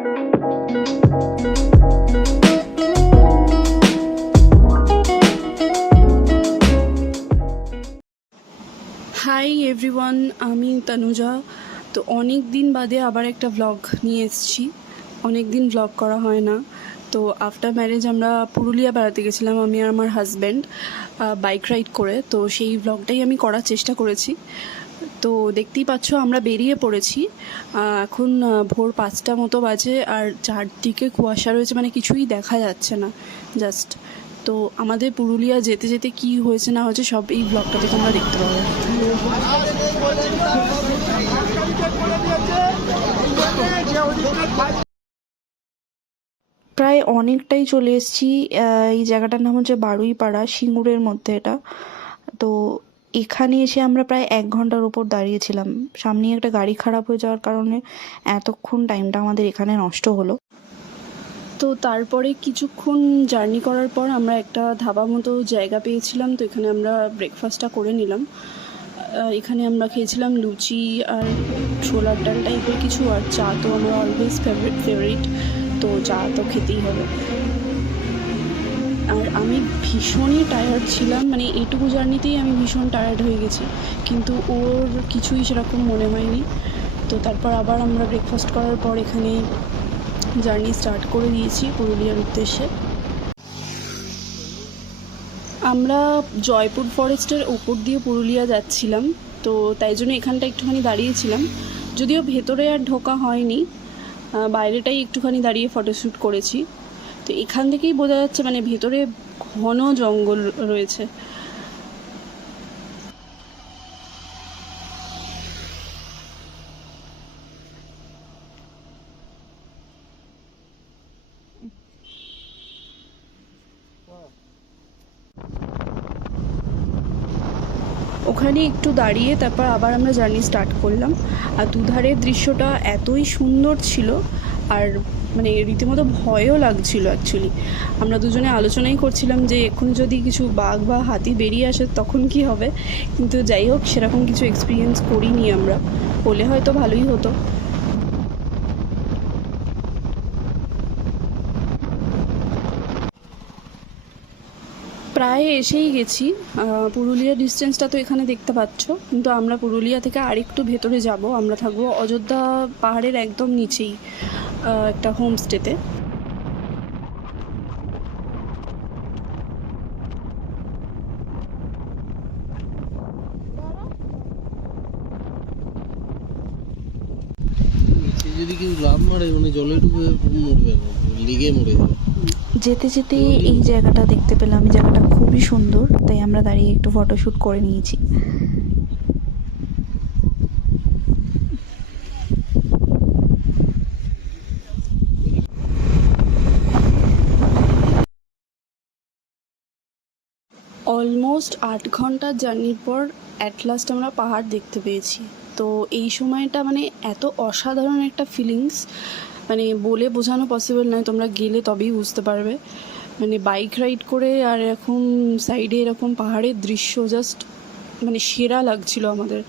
Hi everyone, আমি তনুজা। তো অনেক দিন বাদে আবার একটা ব্লগ নিয়ে এসেছি। অনেক দিন ব্লগ করা হয় না। তো আফটার ম্যারেজ আমরা পুরুলিয়া বেড়াতে গেছিলাম, আমি আর আমার হাজব্যান্ড, বাইক রাইড করে। তো সেই ব্লগটাই আমি করার চেষ্টা করেছি। তো দেখতেই পাচ্ছ আমরা বেরিয়ে পড়েছি। এখন ভোর 5টা মতো বাজে, আর চারদিকে কুয়াশা রয়েছে, মানে কিছুই দেখা যাচ্ছে না জাস্ট। তো আমাদের পুরুলিয়া যেতে যেতে কি হয়েছে না হয়েছে সব এই ব্লগটাতে তোমরা দেখতে পাবে। প্রায় অনেকটাই চলে এসেছি। এই জায়গাটার নাম হচ্ছে বারুইপাড়া, সিঙ্গুরের মধ্যে এটা। তো এখানে এসে আমরা প্রায় 1 ঘন্টার উপর দাঁড়িয়েছিলাম। সামনে একটা গাড়ি খারাপ হয়ে যাওয়ার কারণে এতক্ষণ টাইমটা আমাদের এখানে নষ্ট হলো। তো তারপরে কিছুক্ষণ জার্নি করার পর আমরা একটা ধাবা মতো জায়গা পেয়েছিলাম। তো এখানে আমরা ব্রেকফাস্টটা করে নিলাম। এখানে আমরা খেয়েছিলাম লুচি আর ছোলার ডাল টাইপের কিছু, আর চা তো আমার অলওয়েজ ফেভারিট। তো চা তো খেতেই হবে। আর আমি ভীষণই টায়ার্ড ছিলাম, মানে এইটুকু জার্নিতেই আমি ভীষণ টায়ার্ড হয়ে গেছি, কিন্তু ওর কিছুই সেরকম মনে হয়নি। তো তারপর আবার আমরা ব্রেকফাস্ট করার পর এখানে জার্নি স্টার্ট করে দিয়েছি পুরুলিয়ার উদ্দেশ্যে। আমরা জয়পুর ফরেস্টের ওপর দিয়ে পুরুলিয়া যাচ্ছিলাম, তো তাই জন্য এখানটা একটুখানি দাঁড়িয়েছিলাম। যদিও ভেতরে আর ঢোকা হয়নি, বাইরেটাই একটুখানি দাঁড়িয়ে ফটোশ্যুট করেছি। তো এখান থেকেই বোঝা যাচ্ছে মানে ভেতরে ঘন জঙ্গল রয়েছে। ওখানে একটু দাঁড়িয়ে তারপর আবার আমরা জার্নি স্টার্ট করলাম। আর দুধারের দৃশ্যটা এতই সুন্দর ছিল, আর মানে রীতিমতো ভয়ও লাগছিল অ্যাকচুয়ালি। আমরা দুজনে আলোচনাই করছিলাম যে এখন যদি কিছু বাঘ বা হাতি বেরিয়ে আসে তখন কি হবে। কিন্তু যাই হোক, সেরকম কিছু এক্সপিরিয়েন্স করিনি আমরা, হলে হয়তো ভালোই হতো। প্রায় এসেই গেছি। পুরুলিয়া ডিস্টেন্সটা তো এখানে দেখতে পাচ্ছ, কিন্তু আমরা পুরুলিয়া থেকে আরেকটু ভেতরে যাব। আমরা থাকবো অযোধ্যা পাহাড়ের একদম নিচেই একটা হোমস্টেতে। যদি কেউ লাভ মারে মানে জলে ডুবে মরবে, লিগে মরে যাবে। যেতে যেতে এই জায়গাটা দেখতে পেলাম। এই জায়গাটা খুবই সুন্দর, তাই আমরা দাঁড়িয়ে একটু ফটোশ্যুট করে নিয়েছি। অলমোস্ট 8 ঘন্টার জার্নির পর অ্যাট লাস্ট আমরা পাহাড় দেখতে পেয়েছি। তো এই সময়টা মানে এত অসাধারণ একটা ফিলিংস, মানে বলে বোঝানো পসিবল নয়, তোমরা গেলে তবেই বুঝতে পারবে। মানে বাইক রাইড করে আর এরকম সাইডে এরকম পাহাড়ের দৃশ্য জাস্ট মানে সেরা লাগছিল আমাদের।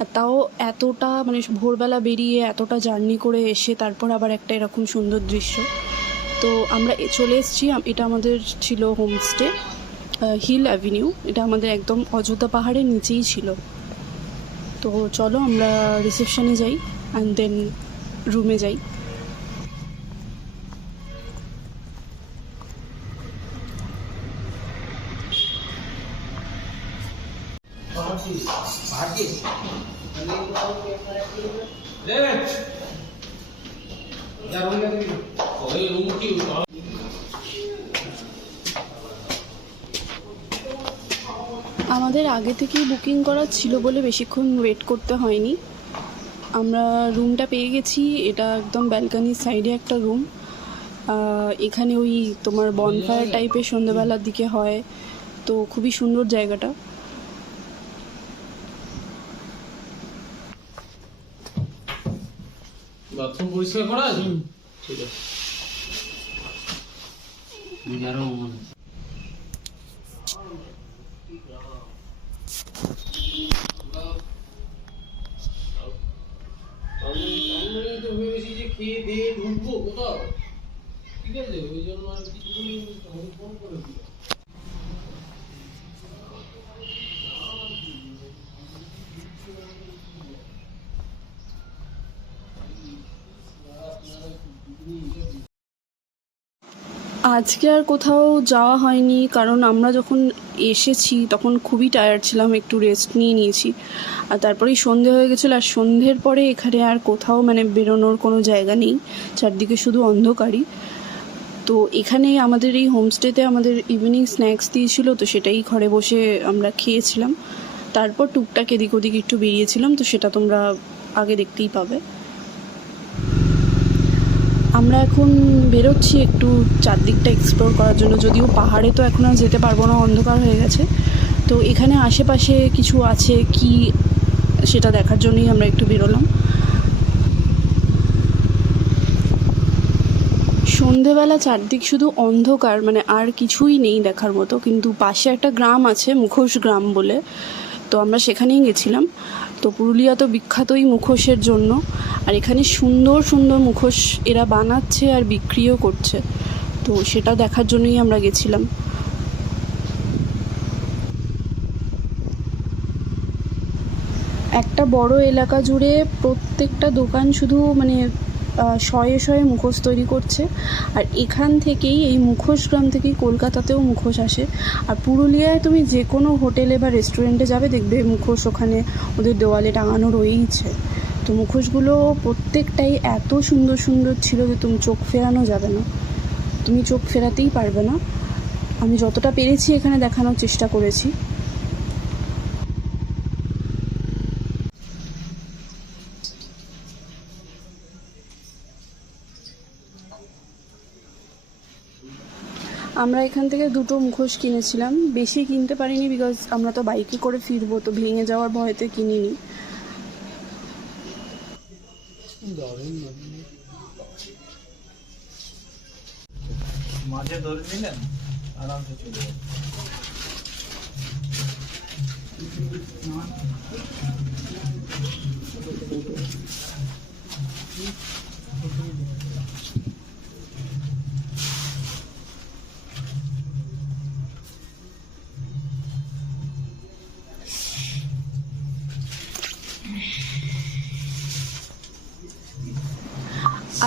আর তাও এতটা মানে ভোরবেলা বেরিয়ে এতটা জার্নি করে এসে তারপর আবার একটা এরকম সুন্দর দৃশ্য। তো আমরা চলে এসেছি। এটা আমাদের ছিল হোমস্টে, হিল অ্যাভিনিউ। এটা আমাদের একদম অযোধ্যা পাহাড়ের নিচেই ছিল। তো চলো আমরা রিসেপশনে যাই অ্যান্ড দেন রুমে যাই। আমাদের আগে থেকেই বুকিং করা ছিল বলে বেশিক্ষণ ওয়েট করতে হয়নি। আমরা রুমটা পেয়ে গেছি। এটা একদম ব্যালকানির সাইডে একটা রুম। এখানে ওই তোমার বনফায়ার টাইপের সন্ধ্যেবেলার দিকে হয়, তো খুবই সুন্দর জায়গাটা। বাথরুম পরিষ্কার করা আছে? ঠিক আছে। আমি তো ভেবেছি যে খেয়ে দিয়ে ঢুকবো কোথাও, ঠিক আছে? ওই জন্য আর কিছু ফোন করে দিই। আজকে আর কোথাও যাওয়া হয়নি, কারণ আমরা যখন এসেছি তখন খুবই টায়ার্ড ছিলাম, একটু রেস্ট নিয়ে নিয়েছি। আর তারপরেই সন্ধে হয়ে গেছিলো, আর সন্ধ্যের পরে এখানে আর কোথাও মানে বেরোনোর কোনো জায়গা নেই, চারদিকে শুধু অন্ধকারই। তো এখানে আমাদের এই হোমস্টেতে আমাদের ইভিনিং স্ন্যাক্স দিয়েছিলো, তো সেটাই ঘরে বসে আমরা খেয়েছিলাম। তারপর টুকটাক এদিক ওদিক একটু বেরিয়েছিলাম, তো সেটা তোমরা আগে দেখতেই পাবে। আমরা এখন বেরোচ্ছি একটু চারদিকটা এক্সপ্লোর করার জন্য, যদিও পাহাড়ে তো এখন আর যেতে পারবো না, অন্ধকার হয়ে গেছে। তো এখানে আশেপাশে কিছু আছে কি সেটা দেখার জন্যই আমরা একটু বেরোলাম। সন্ধেবেলা চারদিক শুধু অন্ধকার, মানে আর কিছুই নেই দেখার মতো, কিন্তু পাশে একটা গ্রাম আছে মুখোশ গ্রাম বলে, তো আমরা সেখানেই গেছিলাম। তো পুরুলিয়া তো বিখ্যাতই মুখোশের জন্য, আর এখানে সুন্দর সুন্দর মুখোশ এরা বানাচ্ছে আর বিক্রিও করছে, তো সেটা দেখার জন্যই আমরা গেছিলাম। একটা বড় এলাকা জুড়ে প্রত্যেকটা দোকান শুধু মানে শয়ে শয়ে মুখোশ তৈরি করছে। আর এখান থেকেই, এই মুখোশ গ্রাম থেকেই কলকাতাতেও মুখোশ আসে। আর পুরুলিয়ায় তুমি যে কোনো হোটেলে বা রেস্টুরেন্টে যাবে, দেখবে মুখোশ ওখানে ওদের দেওয়ালে টাঙানো রয়েইছে। তো মুখোশগুলো প্রত্যেকটাই এত সুন্দর সুন্দর ছিল যে তুমি চোখ ফেরানো যাবে না, তুমি চোখ ফেরাতেই পারবে না। আমি যতটা পেরেছি এখানে দেখানোর চেষ্টা করেছি। আমরা এখান থেকে দুটো মুখোশ কিনেছিলাম, বেশি কিনতে পারিনি, বিকজ আমরা তো বাইকে করে ফিরবো, তো ভেঙে যাওয়ার ভয়তে কিনিনি। মাঝে ধরে নিলেন, আরামসে চলে যাবে।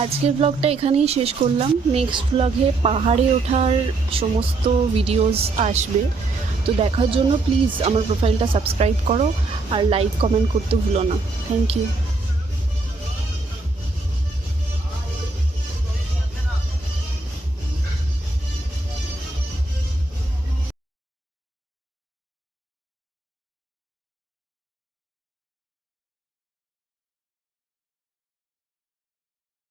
আজকের ব্লগটা এখানেই শেষ করলাম। নেক্সট ব্লগে পাহাড়ে ওঠার সমস্ত ভিডিওস আসবে, তো দেখার জন্য প্লিজ আমার প্রোফাইলটা সাবস্ক্রাইব করো আর লাইক কমেন্ট করতে ভুলো না। Thank you.